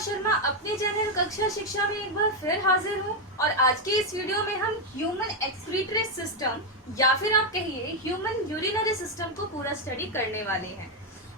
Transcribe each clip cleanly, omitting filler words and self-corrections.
शर्मा अपने चैनल कक्षा शिक्षा में एक बार फिर हाजिर हूँ और आज के इस वीडियो में हम ह्यूमन एक्सक्रीटरी सिस्टम या फिर आप कहिए ह्यूमन यूरिनरी सिस्टम को पूरा स्टडी करने वाले हैं।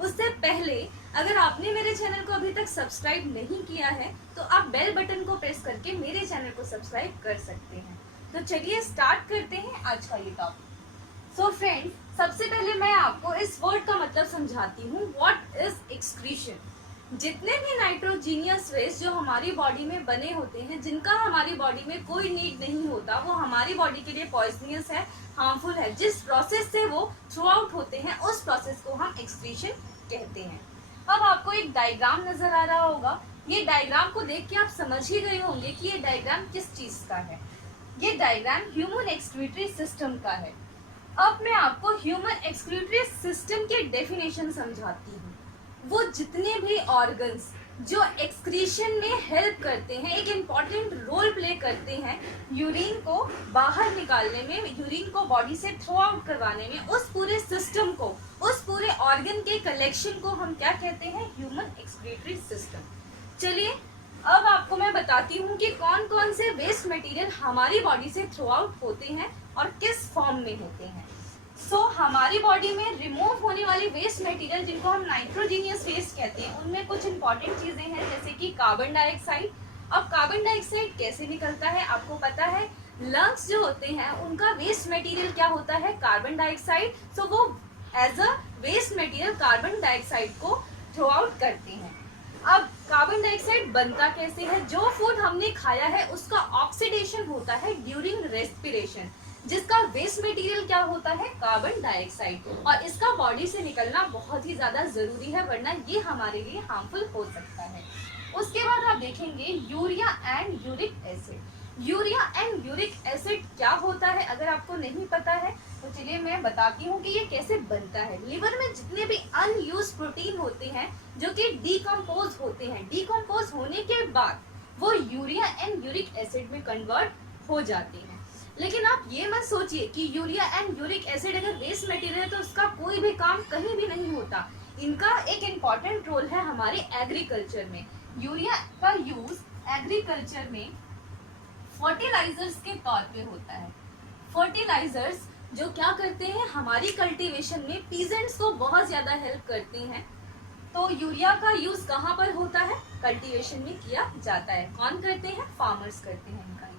उससे पहले अगर आपने मेरे चैनल को अभी तक सब्सक्राइब नहीं किया है तो आप बेल बटन को प्रेस करके मेरे चैनल को सब्सक्राइब कर सकते हैं। तो चलिए स्टार्ट करते हैं आज का ये टॉपिक। सो फ्रेंड्स, सबसे पहले मैं आपको इस वर्ड का मतलब समझाती हूँ। What is excretion? जितने भी नाइट्रोजीनियस वेस्ट जो हमारी बॉडी में बने होते हैं, जिनका हमारी बॉडी में कोई नीड नहीं होता, वो हमारी बॉडी के लिए पॉइजनियस है, हार्मफुल है, जिस प्रोसेस से वो थ्रू आउट होते हैं उस प्रोसेस को हम एक्सक्रीशन कहते हैं। अब आपको एक डायग्राम नजर आ रहा होगा। ये डायग्राम को देख के आप समझ ही गए होंगे कि ये डायग्राम किस चीज का है। ये डायग्राम ह्यूमन एक्सक्रीटरी सिस्टम का है। अब मैं आपको ह्यूमन एक्सक्रीटरी सिस्टम के डेफिनेशन समझाती हूँ। वो जितने भी ऑर्गन्स जो एक्सक्रीशन में हेल्प करते हैं, एक इम्पॉर्टेंट रोल प्ले करते हैं यूरिन को बाहर निकालने में, यूरिन को बॉडी से थ्रो आउट करवाने में, उस पूरे सिस्टम को, उस पूरे ऑर्गन के कलेक्शन को हम क्या कहते हैं? Human excretory system. चलिए अब आपको मैं बताती हूँ कि कौन कौन से वेस्ट मटेरियल हमारी बॉडी से थ्रो आउट होते हैं और किस फॉर्म में होते हैं। हमारी बॉडी में रिमूव होने वाली वेस्ट मटेरियल, जिनको हम नाइट्रोजीनियस वेस्ट कहते हैं, उनमें कुछ इंपॉर्टेंट चीजें हैं जैसे कि कार्बन डाइऑक्साइड। अब कार्बन डाइऑक्साइड कैसे निकलता है आपको पता है। लंग्स जो होते हैं उनका वेस्ट मटेरियल क्या होता है? Carbon dioxide. सो वो as a waste material carbon dioxide को थ्रो आउट करते हैं। अब कार्बन डाइऑक्साइड बनता कैसे है? जो फूड हमने खाया है उसका ऑक्सीडेशन होता है ड्यूरिंग रेस्पिरेशन, जिसका वेस्ट मटेरियल क्या होता है? Carbon dioxide. और इसका बॉडी से निकलना बहुत ही ज्यादा जरूरी है, वरना ये हमारे लिए हार्मफुल हो सकता है। उसके बाद आप देखेंगे urea and uric acid. Urea and uric acid क्या होता है अगर आपको नहीं पता है तो चलिए मैं बताती हूँ कि ये कैसे बनता है। लिवर में जितने भी अनयूज्ड प्रोटीन होते हैं जो कि डीकम्पोज होते हैं, डीकम्पोज होने के बाद वो यूरिया एंड यूरिक एसिड में कन्वर्ट हो जाते हैं। लेकिन आप ये मत सोचिए कि यूरिया एंड यूरिक एसिड अगर वेस्ट मटेरियल है तो उसका कोई भी काम कहीं भी नहीं होता। इनका एक इम्पॉर्टेंट रोल है हमारे एग्रीकल्चर में। यूरिया का यूज एग्रीकल्चर में फर्टिलाइजर्स के तौर पे होता है। फर्टिलाइजर्स जो क्या करते हैं? हमारी कल्टीवेशन में पीजेंट्स को बहुत ज्यादा हेल्प करते हैं। तो यूरिया का यूज कहाँ पर होता है? कल्टीवेशन में किया जाता है। कौन करते हैं? फार्मर्स करते हैं इनका यूज।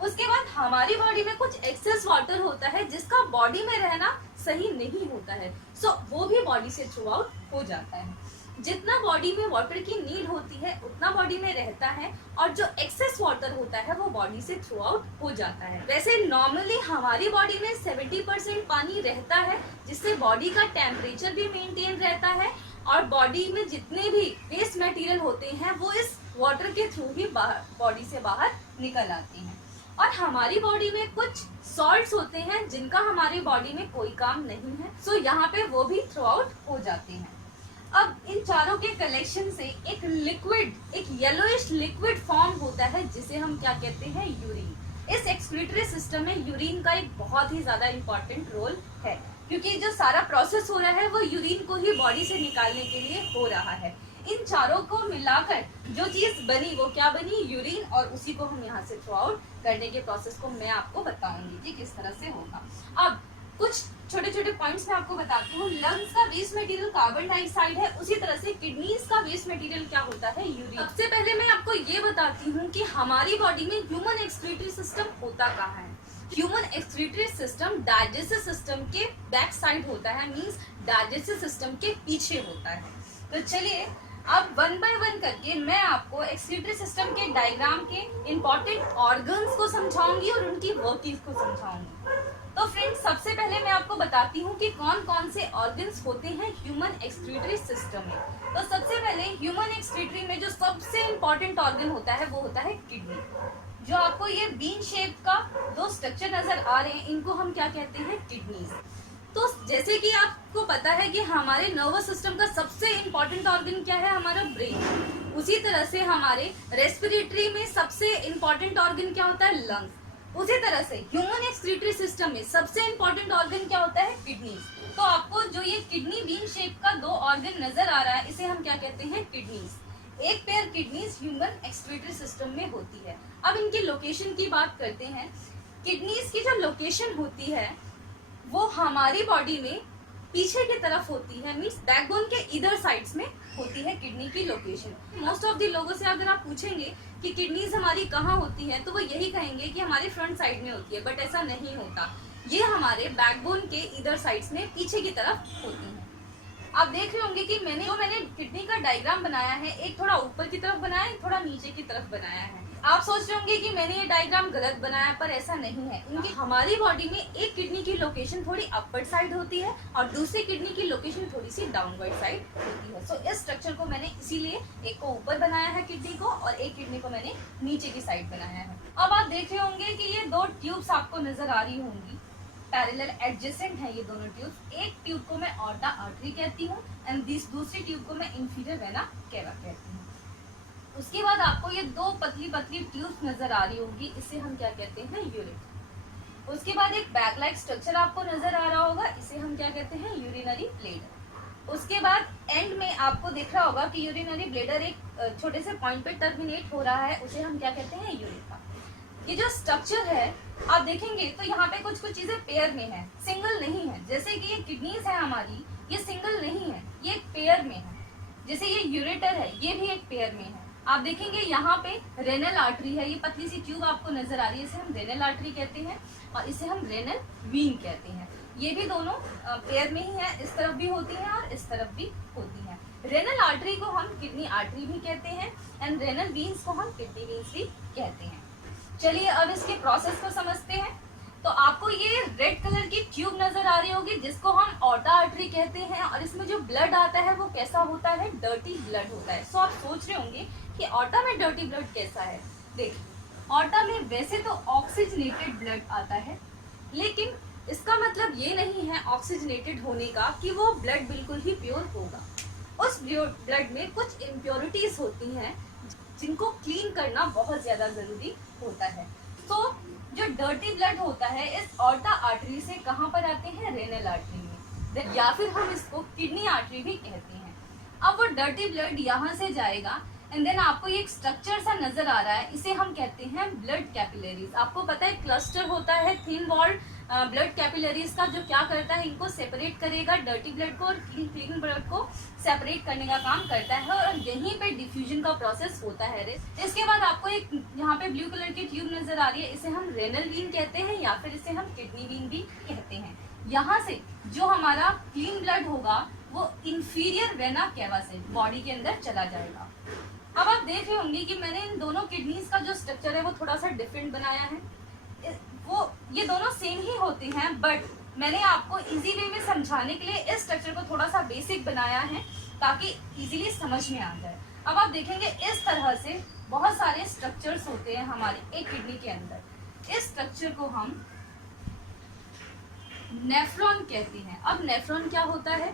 उसके बाद हमारी बॉडी में कुछ एक्सेस वाटर होता है जिसका बॉडी में रहना सही नहीं होता है। वो भी बॉडी से थ्रू आउट हो जाता है। जितना बॉडी में वाटर की नीड होती है उतना बॉडी में रहता है, और जो एक्सेस वाटर होता है वो बॉडी से थ्रू आउट हो जाता है। वैसे नॉर्मली हमारी बॉडी में 70% पानी रहता है, जिससे बॉडी का टेम्परेचर भी मेंटेन रहता है, और बॉडी में जितने भी वेस्ट मटेरियल होते हैं वो इस वाटर के थ्रू ही बॉडी से बाहर निकल आते हैं। और हमारी बॉडी में कुछ सॉल्ट्स होते हैं जिनका हमारी बॉडी में कोई काम नहीं है, यहाँ पे वो भी थ्रो आउट हो जाते हैं। अब इन चारों के कलेक्शन से एक लिक्विड, एक येलोइश लिक्विड फॉर्म होता है जिसे हम क्या कहते हैं? यूरिन। इस एक्सक्रीटरी सिस्टम में यूरिन का एक बहुत ही ज्यादा इंपॉर्टेंट रोल है, क्योंकि जो सारा प्रोसेस हो रहा है वो यूरिन को ही बॉडी से निकालने के लिए हो रहा है। इन चारों को मिलाकर जो चीज बनी वो क्या बनी? यूरिन। और उसी को हम यहाँ से थ्रो आउट करने के प्रोसेस को मैं आपको बताऊंगी कि किस तरह से होगा। अब कुछ छोटे छोटे पॉइंट्स मैं आपको बताती हूँ। लंग्स का वेस्ट मटेरियल कार्बन डाइऑक्साइड है, उसी तरह से किडनीज का वेस्ट मटेरियल क्या होता है? यूरिन। सबसे पहले मैं आपको ये बताती हूँ कि हमारी बॉडी में ह्यूमन एक्सक्रीटरी सिस्टम होता कहाँ है। Human excretory system digestive system के बैक साइड होता है, मींस डाइजेस्टिव सिस्टम के पीछे होता है। तो चलिए अब वन बाय वन करके मैं आपको एक्सक्रीटरी सिस्टम के डायग्राम के इंपॉर्टेंट ऑर्गन्स को समझाऊंगी और उनकी वर्किंग को समझाऊंगी। तो फ्रेंड्स, सबसे पहले मैं आपको बताती हूँ कि कौन कौन से ऑर्गन्स होते हैं ह्यूमन एक्सक्रीटरी सिस्टम में। तो सबसे पहले ह्यूमन एक्सक्रीटरी में जो सबसे इंपॉर्टेंट ऑर्गन होता है वो होता है किडनी। जो आपको ये बीन शेप का दो स्ट्रक्चर नजर आ रहे हैं, इनको हम क्या कहते हैं? किडनीज। तो जैसे कि आपको पता है कि हमारे नर्वस सिस्टम का सबसे इंपॉर्टेंट ऑर्गन क्या है? हमारा ब्रेन। उसी तरह से हमारे रेस्पिरेटरी में सबसे इंपॉर्टेंट ऑर्गन क्या होता है? लंग्स। उसी तरह से ह्यूमन एक्सक्रीटरी सिस्टम में सबसे इंपॉर्टेंट ऑर्गन क्या होता है? किडनी। तो आपको जो ये किडनी बीन शेप का दो ऑर्गन नजर आ रहा है, इसे हम क्या कहते हैं? किडनीज। एक pair kidneys human excretory system में होती है। अब इनकी लोकेशन की बात करते हैं। किडनीज की जो लोकेशन होती है वो हमारी बॉडी में पीछे की तरफ होती है, मीन्स बैकबोन के इधर साइड्स में होती है किडनी की लोकेशन। मोस्ट ऑफ द लोगों से अगर आप पूछेंगे कि किडनीज हमारी कहाँ होती है तो वो यही कहेंगे कि हमारे फ्रंट साइड में होती है, बट ऐसा नहीं होता। ये हमारे बैकबोन के इधर साइड्स में पीछे की तरफ होती है। आप देख रहे होंगे कि मैंने किडनी का डायग्राम बनाया है, एक थोड़ा ऊपर की तरफ बनाया है, थोड़ा नीचे की तरफ बनाया है। आप सोच रहे होंगे कि मैंने ये डायग्राम गलत बनाया, पर ऐसा नहीं है। इनकी हमारी बॉडी में एक किडनी की लोकेशन थोड़ी अपवर्ड साइड होती है और दूसरी किडनी की लोकेशन थोड़ी सी डाउनवर्ड साइड होती है। सो इस स्ट्रक्चर को मैंने इसीलिए एक को ऊपर बनाया है किडनी को, और एक किडनी को मैंने नीचे की साइड बनाया है। अब आप देख रहे होंगे कि ये दो ट्यूब्स आपको नजर आ रही होंगी, पैरेलल एडजेसेंट है ये दोनों ट्यूब। एक ट्यूब को मैं ऑर्टा आर्टरी कहती हूँ एंड दूसरी ट्यूब को मैं इंफीरियर वेना केवा कहती हूँ। उसके बाद आपको ये दो पतली पतली ट्यूब्स नजर आ रही होगी, इसे हम क्या कहते हैं, यूरेटर। उसके बाद एक बैग लाइक स्ट्रक्चर आपको नजर आ रहा होगा, इसे हम क्या कहते हैं, यूरिनरी ब्लेडर। उसके बाद एंड में आपको दिख रहा होगा कि यूरिनरी ब्लेडर एक छोटे से पॉइंट पे टर्मिनेट हो रहा है, उसे हम क्या कहते हैं, यूरेका। ये जो स्ट्रक्चर है आप देखेंगे तो यहाँ पे कुछ कुछ चीजें पेयर में है, सिंगल नहीं है। जैसे कि ये किडनीज है हमारी, ये सिंगल नहीं है, ये एक पेयर में है। जैसे ये यूरेटर है, ये भी एक पेयर में है। आप देखेंगे यहाँ पे रेनल आर्टरी है, ये पतली सी ट्यूब आपको नजर आ रही है, इसे हम रेनल आर्टरी कहते हैं और इसे हम रेनल वीन कहते हैं। ये भी दोनों पेयर में ही है, इस तरफ भी होती है और इस तरफ भी होती है। रेनल आर्टरी को हम किडनी आर्टरी भी कहते हैं एंड रेनल वीन्स को हम किडनी वीन्स भी कहते हैं। चलिए अब इसके प्रोसेस को समझते हैं। तो आपको ये रेड कलर की ट्यूब नजर आ रही होगी जिसको हम ऑर्टा आर्टरी कहते हैं, और इसमें जो ब्लड आता है वो कैसा होता है, डर्टी ब्लड होता है। सो आप सोच रहे होंगे कि ऑर्टा में डर्टी ब्लड कैसा है। देखिए, ऑर्टा में वैसे तो ऑक्सीजनेटेड ब्लड आता है, लेकिन इसका मतलब ये नहीं है ऑक्सीजनेटेड होने का कि वो ब्लड बिल्कुल ही प्योर होगा। उस ब्लड में कुछ इम्प्योरिटीज होती हैं जिनको क्लीन करना बहुत ज्यादा जरूरी होता है। तो जो डर्टी ब्लड होता है इस ऑर्टा आर्टरी से कहाँ पर आते हैं, रेनल आर्टरी में, या फिर हम इसको किडनी आर्टरी भी कहते हैं। अब वो डर्टी ब्लड यहाँ से जाएगा एंड देन आपको ये एक स्ट्रक्चर सा नजर आ रहा है, इसे हम कहते हैं ब्लड कैपिलरीज। आपको पता है क्लस्टर होता है थिन वॉल्ड ब्लड कैपिलरीज का, जो क्या करता है, इनको सेपरेट करेगा, डर्टी ब्लड को और क्लीन ब्लड को सेपरेट करने का काम करता है, और यहीं पे डिफ्यूजन का प्रोसेस होता है। इसके बाद आपको एक यहाँ पे ब्लू कलर की ट्यूब नजर आ रही है, इसे हम रेनल वीन कहते हैं या फिर इसे हम किडनी वीन भी कहते हैं। यहाँ से जो हमारा क्लीन ब्लड होगा वो इंफीरियर वेना केवा से बॉडी के अंदर चला जाएगा। अब आप देख रहे होंगे कि मैंने इन दोनों किडनीज का जो स्ट्रक्चर है वो थोड़ा सा डिफरेंट बनाया है। वो ये दोनों सेम ही होते हैं, बट मैंने आपको इजी वे में समझाने के लिए इस स्ट्रक्चर को थोड़ा सा बेसिक बनाया है ताकि इजीली समझ में आ जाए। अब आप देखेंगे इस तरह से बहुत सारे स्ट्रक्चर्स होते हैं हमारे एक किडनी के अंदर। इस स्ट्रक्चर को हम नेफ्रॉन कहते हैं। अब नेफ्रॉन क्या होता है,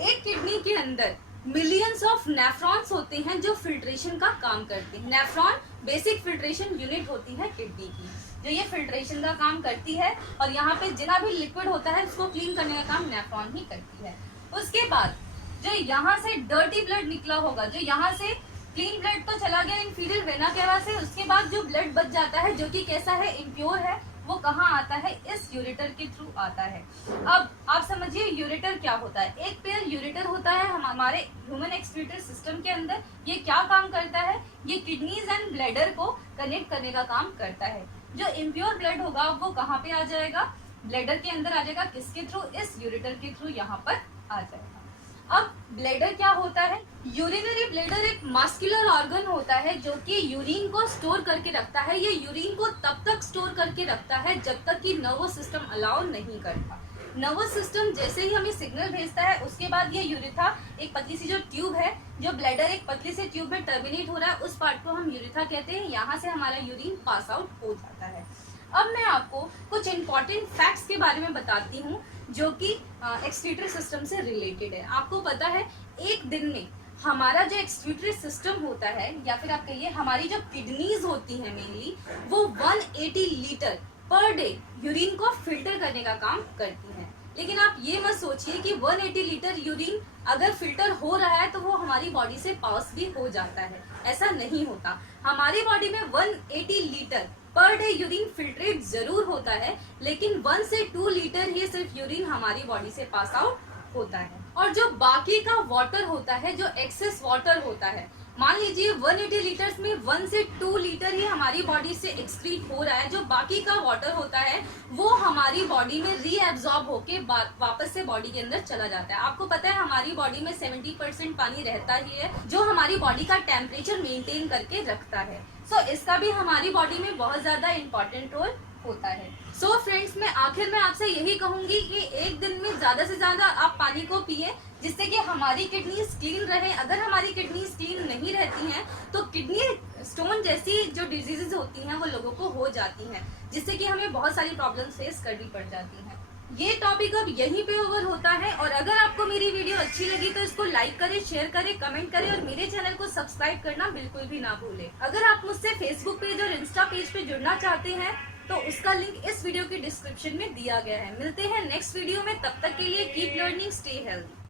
एक किडनी के अंदर मिलियंस ऑफ नेफ्रॉन्स होते हैं जो फिल्ट्रेशन का काम करते हैं। नेफ्रॉन बेसिक फिल्ट्रेशन यूनिट होती है किडनी की, जो ये फिल्ट्रेशन का काम करती है, और यहाँ पे जितना भी लिक्विड होता है उसको क्लीन करने का काम नेफ्रॉन ही करती है। उसके बाद जो यहाँ से डर्टी ब्लड निकला होगा, जो यहाँ से क्लीन ब्लड तो चला गया इंफीरियर वेना केवा से, उसके बाद जो ब्लड बच जाता है जो कि कैसा है, इम्प्योर है, वो कहाँ आता है, इस यूरेटर के थ्रू आता है। अब आप समझिए यूरेटर क्या होता है। एक पेयर यूरेटर होता है हमारे ह्यूमन एक्सक्रीटरी सिस्टम के अंदर। ये क्या काम करता है, ये किडनीज एंड ब्लैडर को कनेक्ट करने का काम करता है। जो इम्प्योर ब्लड होगा वो कहाँ पे आ जाएगा, ब्लैडर के अंदर आ जाएगा, किसके थ्रू, इस यूरेटर के थ्रू यहाँ पर आ जाएगा। अब ब्लैडर क्या होता है, यूरिनरी ब्लैडर एक मस्कुलर ऑर्गन होता है जो कि यूरिन को स्टोर करके रखता है। ये यूरिन को तब तक स्टोर करके रखता है जब तक कि नर्वस सिस्टम अलाउ नहीं करता। नर्वस सिस्टम जैसे ही हमें सिग्नल भेजता है उसके बाद ये यूरिथा, एक पतली सी जो ट्यूब है, जो ब्लैडर एक पतली सी ट्यूब में टर्मिनेट हो रहा है, उस पार्ट को हम यूरिथा कहते हैं। यहाँ से हमारा यूरिन पास आउट हो जाता है। अब मैं आपको कुछ इंपॉर्टेंट फैक्ट्स के बारे में बताती हूँ जो कि एक्सक्रीटरी सिस्टम से रिलेटेड है। आपको पता है एक दिन में हमारा जो एक्सक्रीटरी सिस्टम होता है, या फिर आप कहिए हमारी जो किडनीज होती है मेनली, वो 180 लीटर पर डे यूरिन को फिल्टर करने का काम करती हैं। लेकिन आप ये मत सोचिए कि 180 लीटर यूरिन अगर फिल्टर हो रहा है तो वो हमारी बॉडी से पास भी हो जाता है। ऐसा नहीं होता। हमारी बॉडी में 180 litre per day urine filtrate जरूर होता है, लेकिन 1 से 2 लीटर ही सिर्फ यूरिन हमारी बॉडी से पास आउट होता है। और जो बाकी का वाटर होता है, जो एक्सेस वाटर होता है, मान लीजिए 180 लीटर्स में 1 से 2 लीटर ही हमारी बॉडी से एक्सक्रीट हो रहा है, जो बाकी का वाटर होता है वो हमारी बॉडी में रीएब्जॉर्ब होके वापस से बॉडी के अंदर चला जाता है। आपको पता है हमारी बॉडी में 70% पानी रहता ही है, जो हमारी बॉडी का टेम्परेचर मेंटेन करके रखता है। सो इसका भी हमारी बॉडी में बहुत ज्यादा इम्पोर्टेंट रोल होता है। सो फ्रेंड्स, मैं आखिर में आपसे यही कहूंगी कि एक दिन में ज्यादा से ज्यादा आप पानी को पिए, जिससे कि हमारी किडनीज क्लीन रहे। अगर हमारी किडनीज क्लीन नहीं रहती हैं तो किडनी स्टोन जैसी जो डिजीजेज होती हैं वो लोगों को हो जाती हैं, जिससे कि हमें बहुत सारी प्रॉब्लम फेस करनी पड़ जाती हैं। ये टॉपिक अब यहीं पे ओवर होता है, और अगर आपको मेरी वीडियो अच्छी लगी तो इसको लाइक करें, शेयर करें, कमेंट करें, और मेरे चैनल को सब्सक्राइब करना बिल्कुल भी ना भूलें। अगर आप मुझसे फेसबुक पेज और इंस्टा पेज पे जुड़ना चाहते हैं तो उसका लिंक इस वीडियो के डिस्क्रिप्शन में दिया गया है। मिलते हैं नेक्स्ट वीडियो में, तब तक के लिए कीप लर्निंग, स्टे हेल्दी।